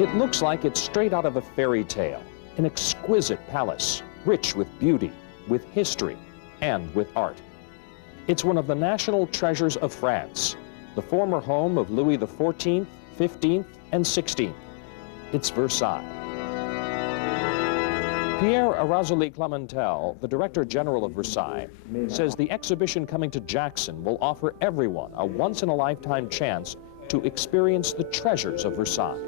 It looks like it's straight out of a fairy tale, an exquisite palace, rich with beauty, with history, and with art. It's one of the national treasures of France, the former home of Louis XIV, XV, and XVI. It's Versailles. Pierre Arrazoli Clementel, the Director General of Versailles, says the exhibition coming to Jackson will offer everyone a once-in-a-lifetime chance to experience the treasures of Versailles.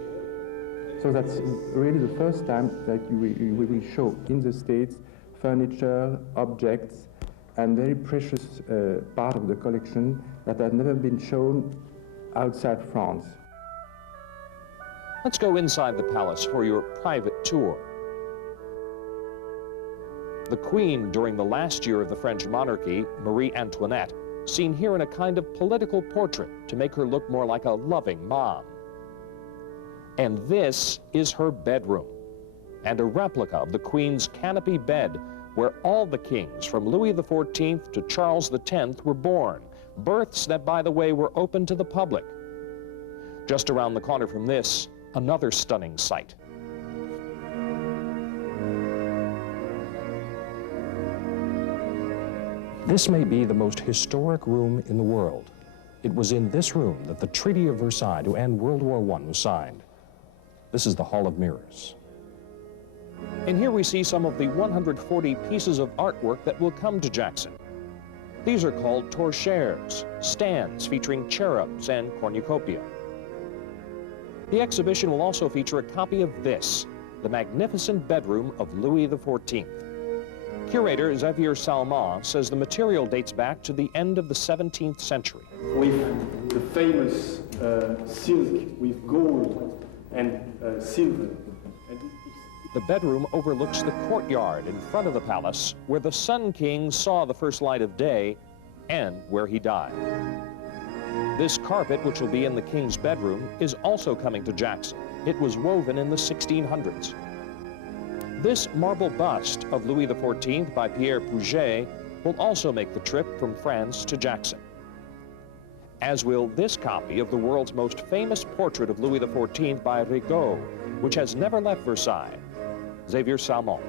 So that's really the first time that we will show in the States furniture, objects, and very precious part of the collection that has never been shown outside France. Let's go inside the palace for your private tour. The Queen during the last year of the French monarchy, Marie Antoinette, seen here in a kind of political portrait to make her look more like a loving mom. And this is her bedroom, and a replica of the Queen's canopy bed where all the kings from Louis XIV to Charles X were born, births that, by the way, were open to the public. Just around the corner from this, another stunning sight. This may be the most historic room in the world. It was in this room that the Treaty of Versailles to end World War I was signed. This is the Hall of Mirrors. And here we see some of the 140 pieces of artwork that will come to Jackson. These are called torchères, stands featuring cherubs and cornucopia. The exhibition will also feature a copy of this, the magnificent bedroom of Louis XIV. Curator Xavier Salmon says the material dates back to the end of the 17th century. With the famous silk with gold and silver. The bedroom overlooks the courtyard in front of the palace where the Sun King saw the first light of day and where he died. This carpet, which will be in the King's bedroom, is also coming to Jackson. It was woven in the 1600s. This marble bust of Louis XIV by Pierre Puget will also make the trip from France to Jackson, as will this copy of the world's most famous portrait of Louis XIV by Rigaud, which has never left Versailles. Xavier Salmon.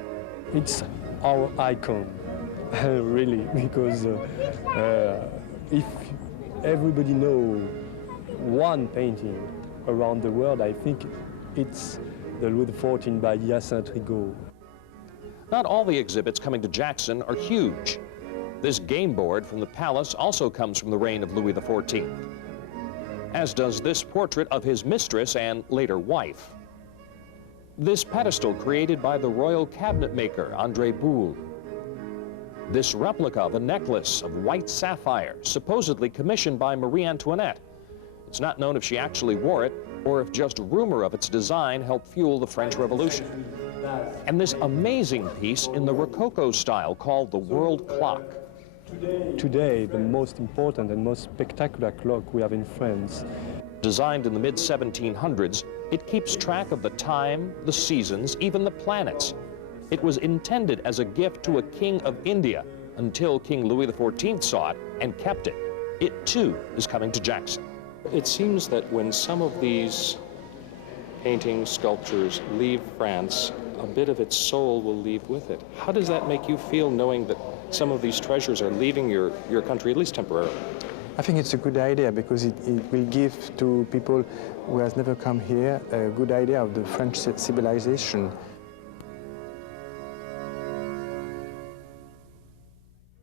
It's our icon, really, because if everybody knows one painting around the world, I think it's the Louis XIV by Hyacinthe Rigaud. Not all the exhibits coming to Jackson are huge. This game board from the palace also comes from the reign of Louis XIV, as does this portrait of his mistress and later wife. This pedestal created by the royal cabinet maker, André Boulle. This replica of a necklace of white sapphire, supposedly commissioned by Marie Antoinette. It's not known if she actually wore it or if just rumor of its design helped fuel the French Revolution. And this amazing piece in the Rococo style called the World Clock. Today, the most important and most spectacular clock we have in France. Designed in the mid-1700s, it keeps track of the time, the seasons, even the planets. It was intended as a gift to a king of India until King Louis XIV saw it and kept it. It, too, is coming to Jackson. It seems that when some of these paintings, sculptures leave France, a bit of its soul will leave with it. How does that make you feel, knowing that some of these treasures are leaving your country, at least temporarily? I think it's a good idea because it will give to people who has never come here a good idea of the French civilization.